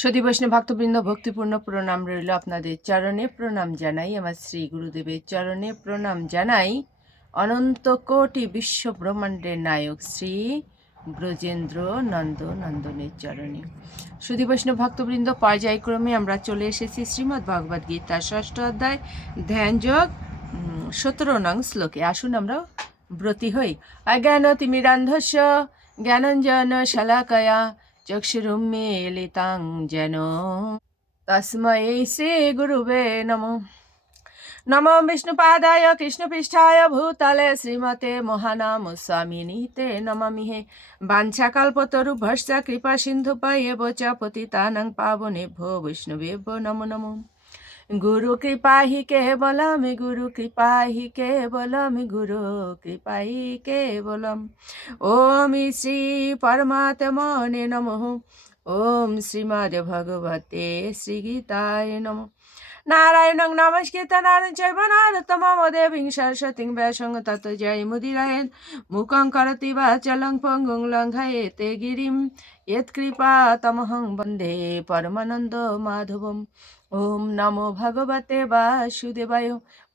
সতী বৈষ্ণব ভক্তবৃন্দ, ভক্তিপূর্ণ প্রণাম রইল আপনাদের চরণে। প্রণাম জানাই আমার শ্রী গুরুদেবের চরণে। প্রণাম জানাই অনন্ত কোটি বিশ্ব ব্রহ্মাণ্ডের নায়ক শ্রী ব্রজেন্দ্র নন্দনের চরণে। সতী বৈষ্ণব ভক্তবৃন্দ, পর্যায়ক্রমে আমরা চলে এসেছি শ্রীমদ্ ভগবদ্ গীতার 6ষ্ঠ অধ্যায় ধ্যানযোগ 17 নং শ্লোকে। আসুন আমরা ব্রতী হই। অজ্ঞানতিমিরান্ধস্য জ্ঞানঞ্জন শলাকয়া চক্ষুরুন্মীলিতাং যেন তস্मै শ্রী গুরুবে নমঃ। নমো বিষ্ণুপাদায় কৃষ্ণপৃষ্ঠায় ভূতলে শ্রীমতে মহানাম স্বামিনীতে নমামিহে। বাঞ্ছাকল্পতরুভ্যশ্চ কৃপা সিন্ধুপায়েব চ পতিতানাং পাবনেভ্যো বৈষ্ণবেভ্যো নমো নমঃ। गुरु कृपा ही केवलम, गुरु कृपा ही केवलम, गुरु कृपा ही केवलम। ओम श्री परमात्मने नमः। ओम श्रीमद् भगवते श्री गीताय नमः। नारायणं नमस्कृत्य नरं चैव नरोत्तमं देवीं सरस्वतीं व्यासं ततो जयमुदीरयेत्। मूकं करोति वाचालं पङ्गुं लङ्घयेते गिरिं यत्कृपातमहं वन्दे परमानन्दमाधवम्। ओम नमो भगवते वासुदेवाय।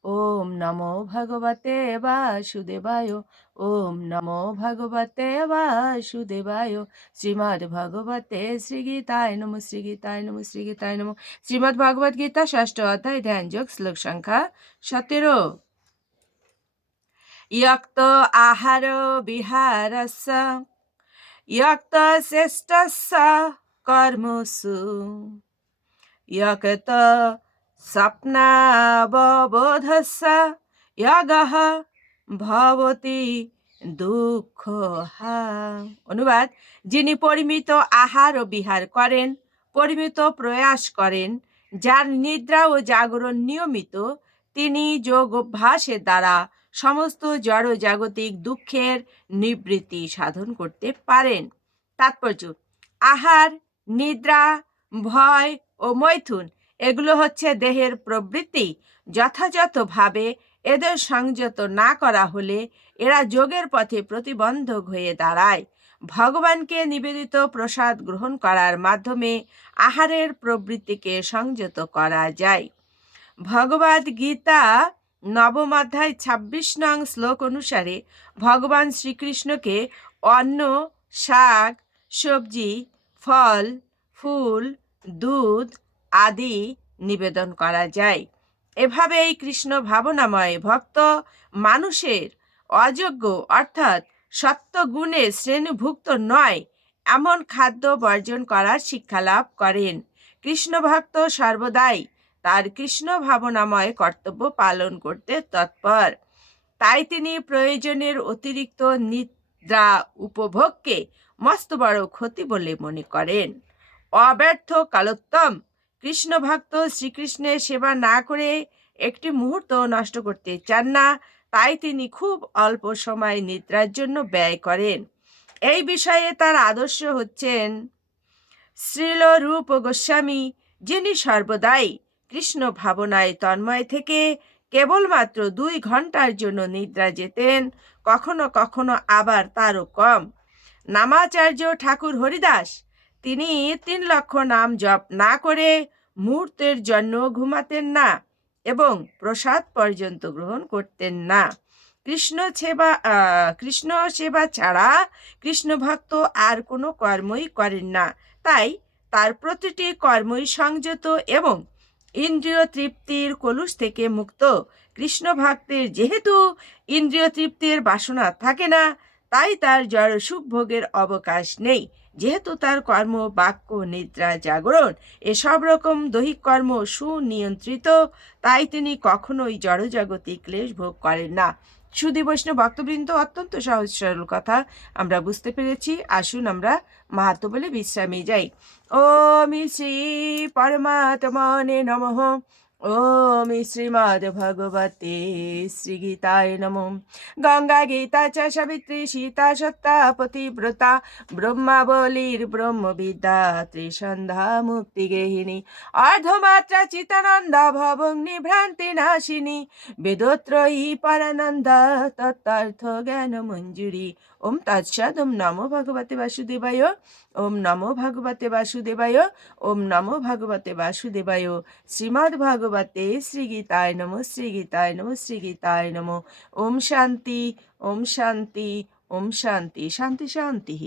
ओम नमो भगवते वासुदेवाय। ओम नमो भगवते वासुदेवाय। श्रीमद् भगवते श्री गीताय नमः। श्री गीताय नमः। श्री गीताय नमः। श्रीमद् भगवद गीता 6ষ্ঠ অধ্যায় ধ্যান যোগ শ্লোক সংখ্যা 17। यक्त आहार विहारस्य यक्त श्रेष्ठस्य कर्मसु यक्त স্বপ্নাববোধস্য ইয়াগহ ভবতি দুঃখহা। অনুবাদ: যিনি পরিমিত আহার ও বিহার করেন, পরিমিত প্রয়াস করেন, যার নিদ্রা ও জাগরণ নিয়মিত, তিনি যোগ অভ্যাসের দ্বারা সমস্ত জড় জাগতিক দুঃখের নিবৃত্তি সাধন করতে পারেন। তাৎপর্য: আহার, নিদ্রা, ভয় ও মৈথুন এগুলো হচ্ছে দেহের প্রবৃত্তি। যথাযথভাবে এদের সংযত না করা হলে এরা যোগের পথে প্রতিবন্ধক হয়ে দাঁড়ায়। ভগবানকে নিবেদিত প্রসাদ গ্রহণ করার মাধ্যমে আহারের প্রবৃত্তিকে সংযত করা যায়। ভগবদ গীতা 9ম অধ্যায় 26 নং শ্লোক অনুসারে ভগবান শ্রীকৃষ্ণকে অন্ন, শাক, সবজি, ফল, ফুল, দুধ আদি নিবেদন করা যায়। এভাবেই কৃষ্ণ ভাবনাময় ভক্ত মানুষের অযোগ্য অর্থাৎ সত্ত্বগুণে শ্রেণীভুক্ত নয় এমন খাদ্য বর্জন করার শিক্ষা লাভ করেন। কৃষ্ণ ভক্ত সর্বদাই তার কৃষ্ণ ভাবনাময় কর্তব্য পালন করতে তৎপর। তাই তিনি প্রয়োজনের অতিরিক্ত নিদ্রা উপভোগকে মস্ত বড় ক্ষতি বলে মনে করেন। অব্যর্থ কালোত্তম কৃষ্ণ ভক্ত শ্রীকৃষ্ণের সেবা না করে একটি মুহূর্ত নষ্ট করতে চান না। তাই তিনি খুব অল্প সময় নিদ্রার জন্য ব্যয় করেন। এই বিষয়ে তার আদর্শ হচ্ছেন শ্রীল রূপ গোস্বামী, যিনি সর্বদাই কৃষ্ণ ভাবনায় তন্ময় থেকে কেবলমাত্র 2 ঘন্টার জন্য নিদ্রা যেতেন, কখনো কখনো আবার তারও কম। নামাচার্য ঠাকুর হরিদাস, তিনি 3 লক্ষ নাম জপ না করে মুহূর্তের জন্য ঘুমাতেন না এবং প্রসাদ পর্যন্ত গ্রহণ করতেন না। কৃষ্ণ সেবা ছাড়া কৃষ্ণ ভক্ত আর কোনো কর্মই করেন না। তাই তার প্রতিটি কর্মই সংযত এবং ইন্দ্রিয় তৃপ্তির কলুষ থেকে মুক্ত। কৃষ্ণ ভক্তের যেহেতু ইন্দ্রিয় তৃপ্তির বাসনা থাকে না, তাই তার জড় সুখ ভোগের অবকাশ নেই। যেহেতু তার কর্ম, বাক্য, নিদ্রা, জাগরণ এসব রকম দৈহিক কর্ম সুনিয়ন্ত্রিত, তাই তিনি কখনোই জড়জাগতিক ক্লেশ ভোগ করেন না। সুধী বৈষ্ণব ভক্তবৃন্দ, অত্যন্ত সহজ সরল কথা আমরা বুঝতে পেরেছি। আসুন আমরা মাহাত্ম্য বলে বিশ্রামে যাই। ওম শ্রী পরমাত্মনে নমঃ। ওম শ্রীমদ্ ভগবতে শ্রী গীতায় নমঃ। গঙ্গা গীতা চ সাবিত্রী সীতা সত্তা পতিব্রতা ব্রহ্মাবলীর ব্রহ্মবিদ্যা ত্রিসন্ধ্যা মুক্তি গেহিনী অর্ধমাত্রা চিতানন্দা ভবগ্নি ভ্রান্তি নাশিনী বেদোত্রয়ী পরানন্দা তত্ত্বার্থ জ্ঞান মঞ্জুরি। ওম তৎসৎ। ওম নমো ভগবতে বাসুদেবায়। ওম নমো ভগবতে বাসুদেবায়। ওম নমো ভগবতে বাসুদেবায়। শ্রীমদ্ ভাগবতে শ্রীগীতায় নমঃ, শ্রীগীতায় নমঃ, শ্রীগীতায় নমঃ। ওম শান্তি, ওম শান্তি, ওম শান্তি, শান্তি শান্তি।